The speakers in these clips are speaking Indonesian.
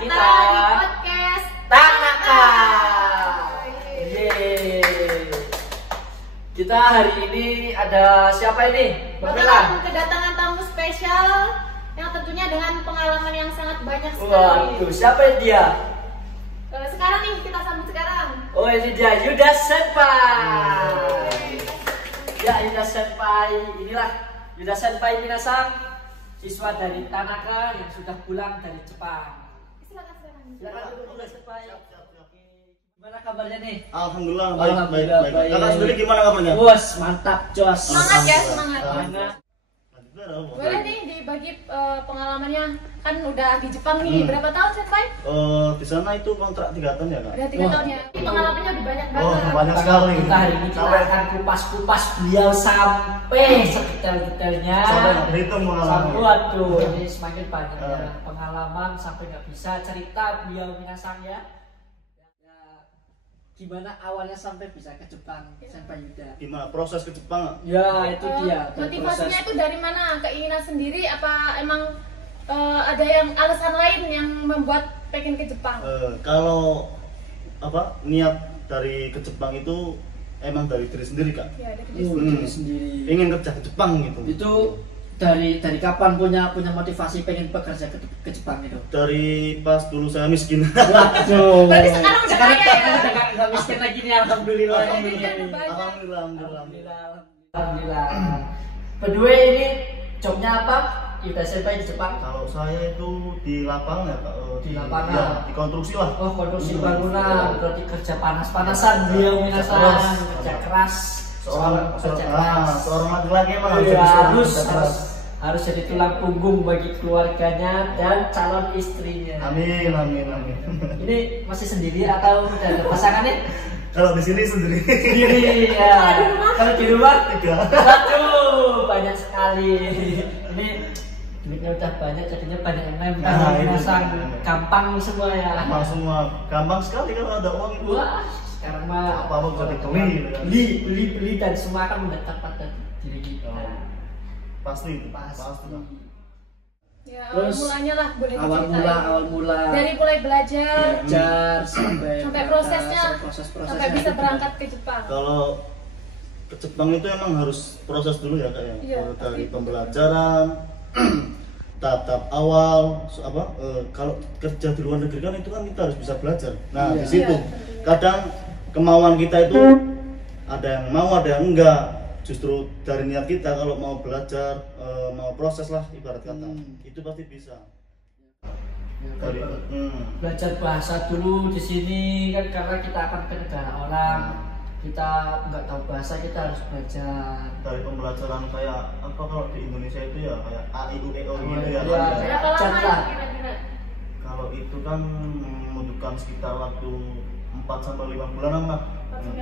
kita di podcast Tanaka. Yeay. Kita hari ini ada siapa ini? Bakalan kedatangan tamu spesial yang tentunya dengan pengalaman yang sangat banyak sekali. Waduh, siapa dia? Sekarang nih kita sambut sekarang. Oh, ini dia Yuda Senpai. Ya, Yuda Senpai, inilah Yuda Senpai Minasang, siswa dari Tanaka yang sudah pulang dari Jepang. Silakan. Silakan Yuda Senpai. Gimana kabarnya nih? Alhamdulillah baik. Kakak sendiri gimana kabarnya? Bos, mantap, jos. Semangat ya, semangat. Boleh Boleh nih dibagi pengalamannya, kan udah di Jepang nih. Berapa tahun Senpai? Di sana itu kontrak 3 tahun ya kak? Udah 3 tahun ya. Ini pengalamannya udah banyak banget. Oh banyak sekali. Kita hari ini kita akan kupas-kupas beliau sampai sedetail-detailnya. Sampai nggak berhitung pengalaman. Waduh, ini semakin banyak ya pengalaman sampai nggak bisa cerita beliau Minasang ya. Gimana awalnya sampai bisa ke Jepang, Senpai Yuda? Gimana proses ke Jepang? Ya, itu dia. Motivasinya itu dari mana? Keinginan sendiri apa emang ada yang alasan lain yang membuat pengen ke Jepang? Kalau apa niat dari ke Jepang itu emang dari diri sendiri kak? Ya, ada Diri sendiri. Ingin kerja ke Jepang gitu. Itu dari kapan punya motivasi pengen bekerja ke Jepang itu? Dari pas dulu saya miskin. Waduh. Berarti sekarang udah kaya ya? Nggak miskin lagi nih, alhamdulillah. Alhamdulillah. Berdua ini jobnya apa? Yuda Senpai di Jepang? Kalau saya itu di lapangan ya kak. Di lapangan? Ya, di konstruksi lah. Oh, konstruksi bangunan. Berarti kerja panas-panasan beliau Minasang, kerja keras. Seorang laki-laki emang harus jadi tulang punggung bagi keluarganya dan calon istrinya. Amin. Ini masih sendiri atau udah ada pasangan nih? Kalau di sini sendiri. Sendiri ya. Kalau di rumah 3. Waduh, banyak sekali. Ini duitnya udah banyak, jadinya banyak yang nempel. Nah, ini Minasang bener. gampang semua ya. Gampang sekali kalau ada uang itu. Wah, sekarang mah Apa-apa bisa dibeli. beli dan semua akan mendekat pada diri kita. Pasti. Ya, Terus, awal mulanya lah boleh awal diceritain. mula Dari mulai belajar sampai prosesnya sampai bisa berangkat ke Jepang. Kalau ke Jepang itu emang harus proses dulu ya kak ya. Iya, Dari pasti. pembelajaran, tahap awal, kalau kerja di luar negeri kan itu kan kita harus bisa belajar. Nah Iya. di situ Iya. kadang kemauan kita itu ada yang mau ada yang enggak. Justru dari niat kita kalau mau belajar, mau proses lah ibarat kata, itu pasti bisa. Dari, Belajar bahasa dulu di sini kan karena kita akan ke negara orang, kita nggak tahu bahasa, kita harus belajar. dari pembelajaran kayak apa kalau di Indonesia itu ya kayak A I U E O gitu ya. Iya. Berapa lama Belajar. kira-kira? Kalau itu kan membutuhkan sekitar waktu 4 sampai 5 bulanan lah.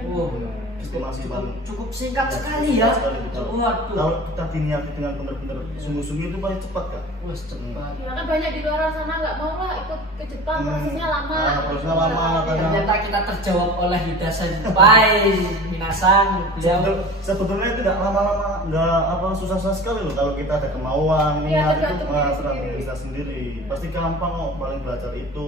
Oh, Estimasi cukup singkat sekali ya. Kalau Waduh, kita diniati dengan benar-benar sungguh-sungguh itu paling cepat kak. wah cepat. Ya kan banyak di luar sana nggak mau lah ikut ke Jepang, prosesnya lama. Prosesnya lama karena Ternyata kita terjawab oleh Yuda Senpai Minasang. Beliau sebetulnya tidak lama-lama, nggak apa susah-susah sekali loh kalau kita ada kemauan, Iya, niat itu tergantung diri bisa sendiri. Pasti gampang kok paling belajar itu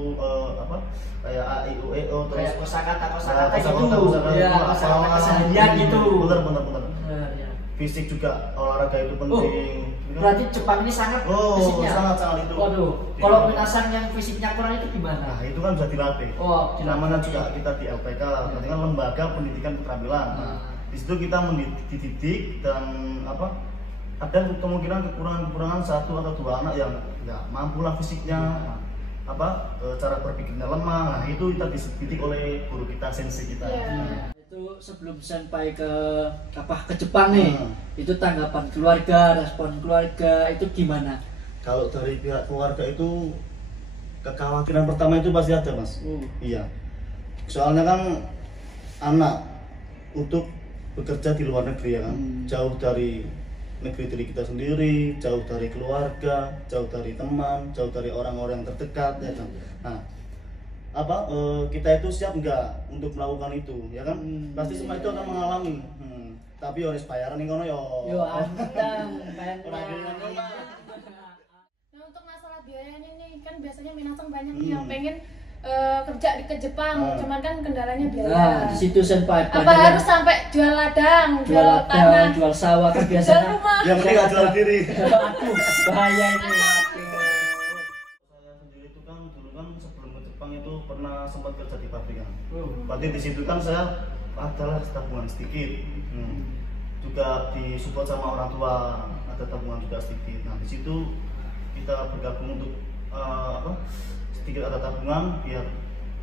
apa kayak A I U E O kayak terus kosakata kosakata gitu. Ya, kosakata keseharian gitu. bener. Benar ya. Fisik juga olahraga itu penting. Berarti Jepang ini sangat fisiknya. sangat itu. Waduh, kalau Minasang yang fisiknya kurang itu gimana? Nah, itu kan bisa dilatih. Oh, Namanya juga kita di LPK, berarti kan lembaga pendidikan keterampilan. Nah, di situ kita dididik dan apa? Ada kemungkinan kekurangan 1 atau 2 anak yang nggak mampu lah fisiknya, cara berpikirnya lemah. Nah, itu kita dididik oleh guru kita, sensei kita. Iya. Itu sebelum Senpai ke Jepang nih, itu tanggapan keluarga, respon keluarga itu gimana? Kalau dari pihak keluarga itu kekhawatiran pertama itu pasti ada mas. Iya. Soalnya kan anak untuk bekerja di luar negeri ya kan, jauh dari negeri diri kita sendiri, jauh dari keluarga, jauh dari teman, jauh dari orang-orang terdekat ya kan. Nah, kita itu siap nggak untuk melakukan itu ya kan? Pasti semua itu akan mengalami. Tapi harus bayaran nih kono yo. Yo andang, Orang kiriman rumah. Nah, untuk masalah biaya kayaknya nih kan biasanya Minasang banyak nih yang pengen kerja ke Jepang, cuman kan kendalanya biaya. Nah, di situ senpai. Apa harus sampai jual ladang, jual tanah, jual sawah kan jual biasanya. rumah? Yang penting nggak jual diri. Aduh, bahaya ini. Saya sendiri itu kan dulu kan sebelum ke Jepang itu pernah sempat kerja di pabrik kan. Berarti di situ kan saya adalah tabungan sedikit. Juga disupport sama orang tua, ada tabungan juga sedikit. Nah di situ kita bergabung untuk sedikit ada tabungan biar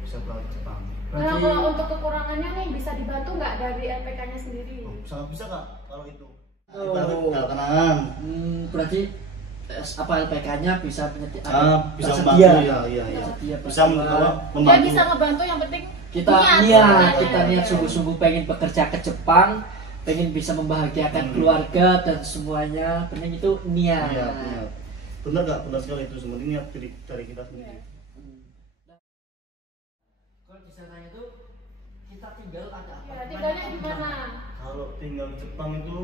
bisa berangkat ke Jepang. Nah, kalau untuk kekurangannya nih bisa dibantu nggak dari LPK-nya sendiri? Sangat bisa kak kalau itu. Oh. Kenangan. Berarti apa LPK-nya bisa Bisa tersedia. membantu ya. Tersedia, Bisa membantu. Dia bisa ngebantu, yang penting kita niat sungguh-sungguh pengen bekerja ke Jepang, pengen bisa membahagiakan keluarga dan semuanya, penting itu niat. Iya, benar kak, benar sekali itu semua niat dari kita sendiri. Kalau di sana itu kita tinggal ada apa? Ya, tinggalnya di mana? Kalau tinggal di Jepang itu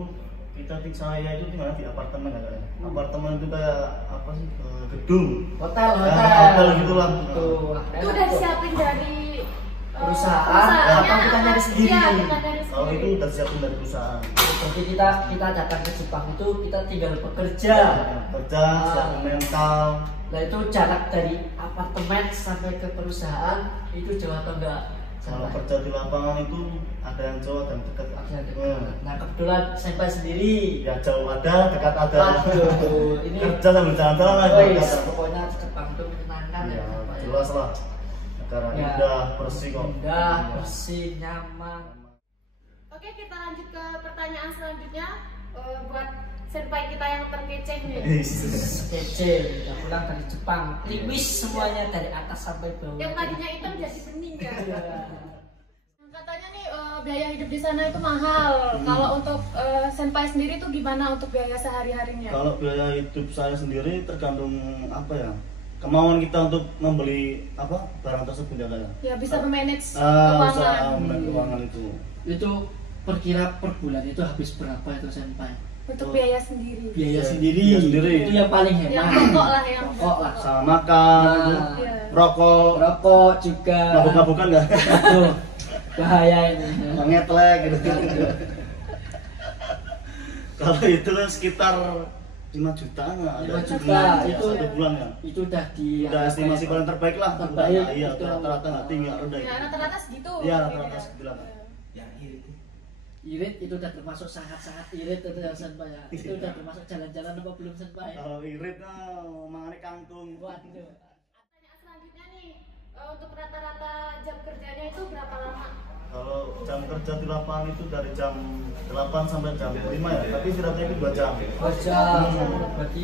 saya itu tinggal di apartemen ya. Apartemen itu kayak apa sih? Gedung. Hotel. Hotel gitulah. Itu udah disiapin dari perusahaan atau kita nyari sendiri? Iya, kita nyari sendiri. Kalau itu udah siapin dari perusahaan. Jadi kita datang ke Jepang itu kita tinggal bekerja. Kerja, siapin mental. Nah itu jarak dari apartemen sampai ke perusahaan itu jauh atau enggak? Kalau kerja di lapangan itu ada yang jauh dan dekat. Nah kebetulan senpai sendiri Ya jauh ada, dekat ada. Aduh, ini kerja sambil jalan-jalan guys, pokoknya Jepang itu menyenangkan ya, Senpai. jelas lah. Negara Ya, indah, bersih kok. indah, bersih, nyaman. Oke, kita lanjut ke pertanyaan selanjutnya. Buat senpai kita yang terkece nih. Kece, udah pulang dari Jepang, liwis semuanya dari atas sampai bawah. Yang tadinya hitam jadi bening kan. Iya. Katanya nih biaya hidup di sana itu mahal. Kalau untuk senpai sendiri tuh gimana untuk biaya sehari-harinya? Kalau biaya hidup saya sendiri tergantung apa ya, kemauan kita untuk membeli barang tersebut ya kayak. Ya bisa memanage Usaha keuangan. keuangan itu. Itu perkira per bulan itu habis berapa itu senpai? Untuk biaya sendiri. Biaya Biaya sendiri. sendiri. Itu yang paling hemat. Yang pokok lah, yang Pokok lah. Sama makan, Nah. Iya. rokok juga. mabuk-mabukan nggak? Aduh, bahaya ini. Ngetlek gitu. Kalau itu kan sekitar 5 jutaan lah. 5 juta, itu itu- 1 bulan ya. Itu udah Udah estimasi paling terbaik lah. Terbaik. Iya, Itu rata-rata nggak tinggi nggak rendah. Ya rata-rata segitu. Iya, rata-rata segitu. Irit itu udah termasuk sangat-sangat irit itu ya senpai ya. Itu udah termasuk jalan-jalan apa belum senpai? Kalau irit mangane kangkung. Waduh. Pertanyaan selanjutnya nih, untuk rata-rata jam kerjanya itu berapa lama? Kalau jam kerja di lapangan itu dari jam 8 sampai jam 5 ya, tapi istirahatnya itu 2 jam. 2 jam. Berarti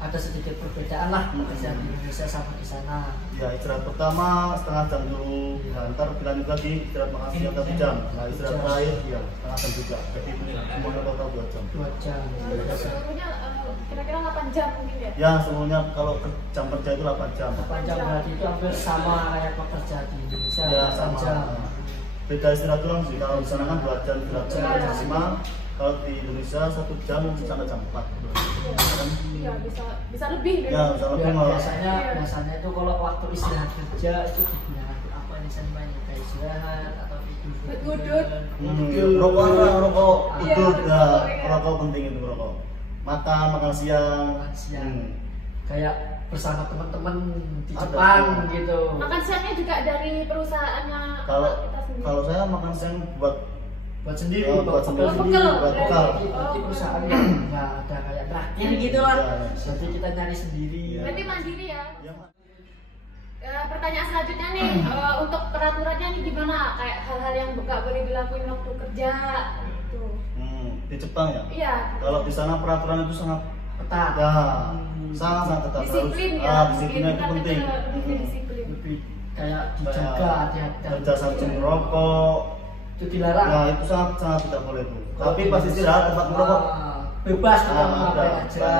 ada sedikit perbedaan lah pekerjaan di Indonesia sama di sana. Ya istirahat pertama setengah jam dulu, nah, ntar dilanjut lagi istirahat makan siang 1 jam. Nah istirahat terakhir ya setengah jam juga. Jadi semuanya total 2 jam. 2 jam. Seluruhnya kira-kira 8 jam mungkin ya? Ya semuanya kalau jam kerja itu 8 jam. 8 jam berarti itu hampir sama kayak pekerja di Indonesia. Ya 8 sama. jam. Beda istirahat doang sih. Kalau di sana kan 2 jam istirahat jam maksimal. Kalau di Indonesia 1 jam sampai jam 4. Iya, bisa lebih dari Ya bisa lebih Ya, malah. biasanya itu kalau waktu istirahat kerja itu digunakan untuk apa nih senpai? Kayak istirahat atau tidur? Ngudut. Rokok Iya, itu ya, iya. rokok penting itu rokok. Makan siang. Makan siang. Hmm. Kayak bersama teman-teman di Ada. Jepang gitu. Makan siangnya juga dari perusahaannya Kalau kita sendiri. kalau saya makan siang buat sendiri, Oh, buat sendiri, buat bekal. Berarti perusahaan yang nggak ada kayak traktir gitu lah. Ya. Jadi kita nyari sendiri. Ya. Berarti mandiri ya. ya, Pertanyaan selanjutnya nih, untuk peraturannya nih gimana? Kayak hal-hal yang nggak boleh dilakuin waktu kerja gitu. di Jepang ya. Iya. Kalau di sana peraturan itu sangat Ketat. ya, sangat ketat. Disiplin ya. Disiplinnya itu penting. Lebih disiplin. Lebih kayak dijaga hati-hati. Kerja sambil merokok. Itu dilarang. Ya itu sangat tidak boleh tuh. Tapi pas istirahat tempat merokok. Bebas kita Ah, mau udah. ngapain aja.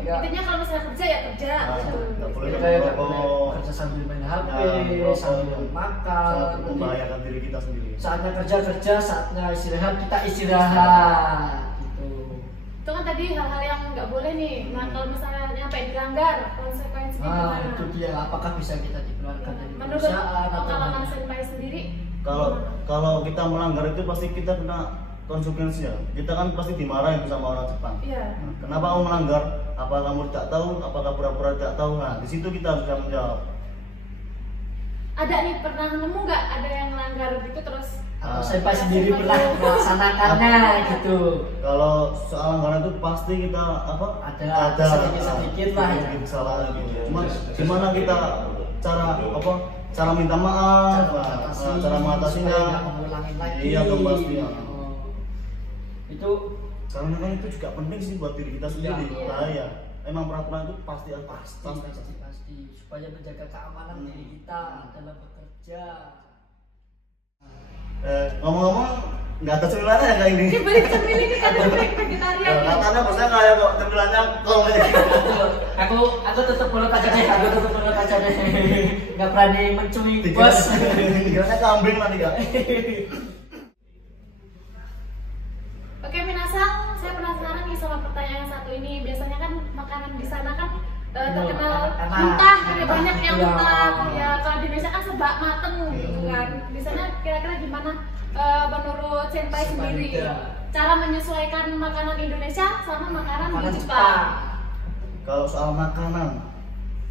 Ya. Intinya kalau misalnya kerja ya kerja. Ah, gitu. nggak boleh Kita nggak merokok. boleh kerja sambil main HP, Ya, sambil makan. sangat membahayakan diri kita sendiri. Saatnya kerja, saatnya istirahat kita istirahat. Gitu. Itu kan tadi hal-hal yang nggak boleh nih. Nah kalau misalnya sampai dilanggar, konsekuensinya gimana? Itu dia, apakah bisa kita dikeluarkan dari Menurut perusahaan atau pengalaman senpai sendiri, Kalau kita melanggar itu pasti kita kena konsekuensi ya. Kita kan pasti dimarahin sama orang Jepang. iya. Kenapa kamu melanggar? Apa kamu tidak tahu? Apakah pura-pura tidak tahu? Nah, di situ kita harus menjawab. Ada nih pernah nemu nggak ada yang melanggar gitu terus? atau senpai sendiri pernah melaksanakannya gitu. Kalau soal anggaran itu pasti kita Ada sedikit-sedikit lah ya. Salah gitu. Cuma gimana kita cara minta maaf, cara mengatasinya. Nggak mengulangin lagi. Iya dong pastinya. Itu Karena kan itu juga penting sih buat diri kita sendiri. Iya. Bahaya. Emang peraturan itu pasti pasti supaya menjaga keamanan diri kita dalam bekerja. Ngomong-ngomong nggak ada cemilannya ya kayak ini. Ini beli cemil ini kan vegetarian. Ya, katanya maksudnya kayak kok cemilannya kol kayak gitu. Aku tutup mulut aja deh, nggak berani mencuri bos. Dikiranya kambing nanti kak. Oke Minasang, saya penasaran nih sama pertanyaan yang satu ini. Biasanya kan makanan di sana kan terkenal enak. mentah, banyak yang Iya. mentah. Ya kalau di Indonesia kan sebak mateng gitu kan. Di sana kira-kira gimana menurut senpai sendiri cara menyesuaikan makanan Indonesia sama makanan di Jepang? Kalau soal makanan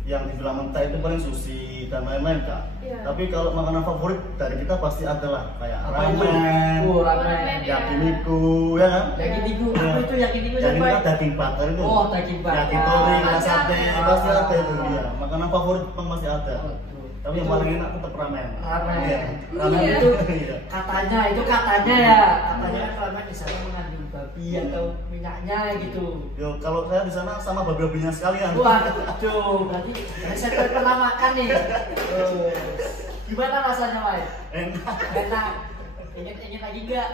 yang dibilang mentah itu paling sushi dan lain-lain kak. Iya. Tapi kalau makanan favorit dari kita pasti ada lah kayak Apa itu? ramen, Ramen. yakiniku, ya kan? Yakiniku, Iya. apa itu yakiniku Yakiniku sampai? kan daging bakar itu. Oh, daging bakar. Yakitori, Ada. sate, pasti ada itu dia. Makanan favorit Jepang pasti ada. Oh, Tapi yang paling enak tetap ramen. Ramen. Iya. Ramen Iya. itu Iya. katanya ya. Katanya kan ramen di sana mengandung babi atau minyaknya gitu. Yo, kalau saya di sana sama babi-babinya sekalian. Waduh, berarti saya pernah makan nih. Gimana rasanya, Mai? Enak. Enak. Ingin lagi enggak?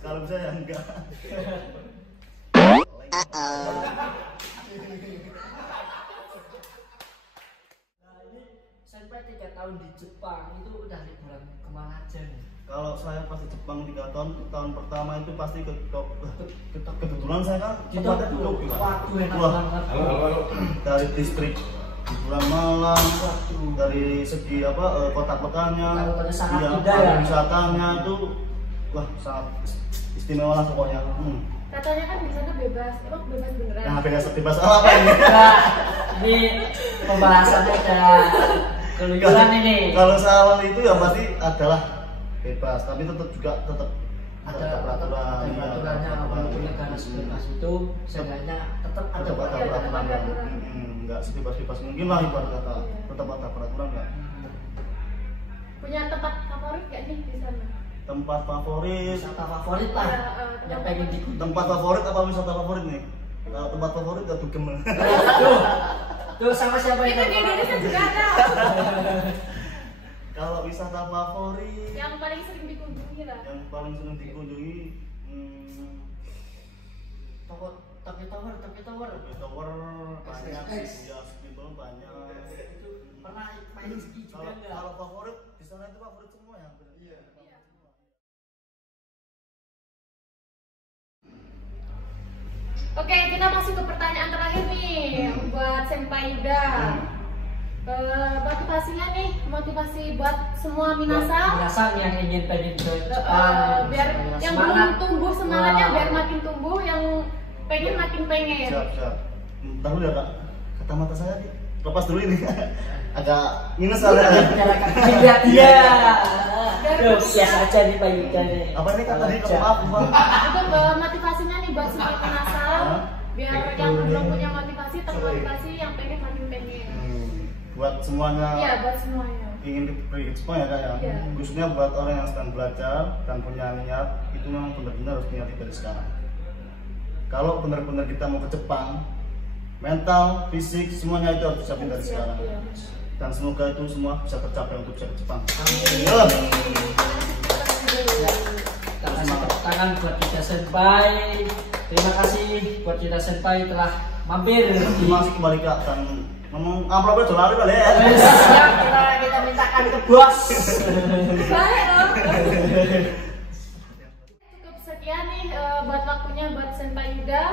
Kalau bisa ya enggak. Nah, ini sampai 3 tahun di Jepang itu udah liburan kemana aja nih? Kalau saya pas di Jepang 3 tahun, tahun pertama itu pasti kebetulan saya kan tempatnya di Tokyo. Waduh, enak Wah, banget. dari distrik hiburan malam, dari segi kota kotanya, Kota-kotanya sangat indah ada ya. wisatanya itu wah sangat istimewa lah pokoknya. Katanya kan di sana bebas, emang bebas beneran? Nah, bebas apa ini? Nah, ini pembahasannya udah keluyuran ini. Kalau soal itu ya pasti adalah bebas, tapi tetap ada peraturan. peraturannya, walaupun negara sebebas itu seenggaknya tetap ada Tetap ada Iya, peraturan. ada aturan. Enggak sebebas-bebas mungkin lah ibarat kata. Tetap ada peraturan enggak. Punya tempat favorit gak nih di sana? Tempat favorit. Wisata favorit lah yang pengen dikunjungi. Tempat favorit apa wisata favorit nih? Kalau tempat favorit ya Dugem. Tuh sama siapa Itu di Indonesia juga ada. Kalau wisata favorit Yang paling sering dikunjungi lah. yang paling sering dikunjungi Tokyo Tower. Tower banyak, SSX. ya Skimball banyak. Itu pernah main ski juga enggak? Kalau favorit di sana itu favorit semua ya. Iya. Oke, kita masuk ke pertanyaan terakhir nih buat Senpai Yuda. Motivasinya nih, motivasi buat semua minasang. Minasang yang ingin pengen ke Jepang, Biar supaya yang semangat. belum tumbuh semangatnya Wah. biar makin tumbuh, yang pengen makin pengen. Siap. Bentar dulu ya kak. Kacamata saya nih. Lepas dulu ini. Agak minus soalnya. Lihat dia. Dari Tuh, kecil. biasa aja nih Pak Yuda nih. Apa ini kak tadi? Aja. Maaf bang. Itu motivasinya nih buat semua minasang. Biar yang belum punya motivasi termotivasi, yang pengen makin pengen. Buat semuanya Iya, buat semuanya. ingin pergi ke Jepang ya kak ya. Iya. Khususnya buat orang yang sedang belajar dan punya niat, itu memang benar-benar harus niat dari sekarang. Kalau benar-benar kita mau ke Jepang, mental, fisik, semuanya itu harus disiapin dari Siap, sekarang. iya. Dan semoga itu semua bisa tercapai untuk bisa ke Jepang. Amin. Ayo. Kita kasih tepuk tangan buat Yuda Senpai. Terima kasih buat Yuda Senpai telah mampir. Terima kasih kembali kak dan ngomong amplopnya udah lari kali ya. Siap, kita mintakan ke bos. Baik dong. Cukup sekian nih buat waktunya buat Senpai Yuda.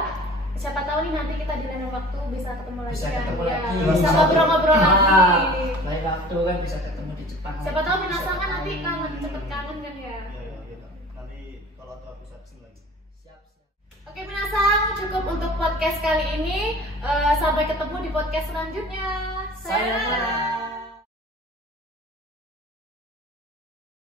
siapa tahu nih nanti kita di lain waktu bisa ketemu lagi Bisa kan ketemu ya. lagi. Bisa ngobrol-ngobrol lagi. Lain waktu kan bisa ketemu di Jepang. Siapa tahu Minasang kan nanti kangen, cepet kangen kan ya. Iya. Nanti kalau ada aku kesini lagi. Siap. Oke Minasang, cukup untuk podcast kali ini. Sampai ketemu di podcast selanjutnya. Sayonara.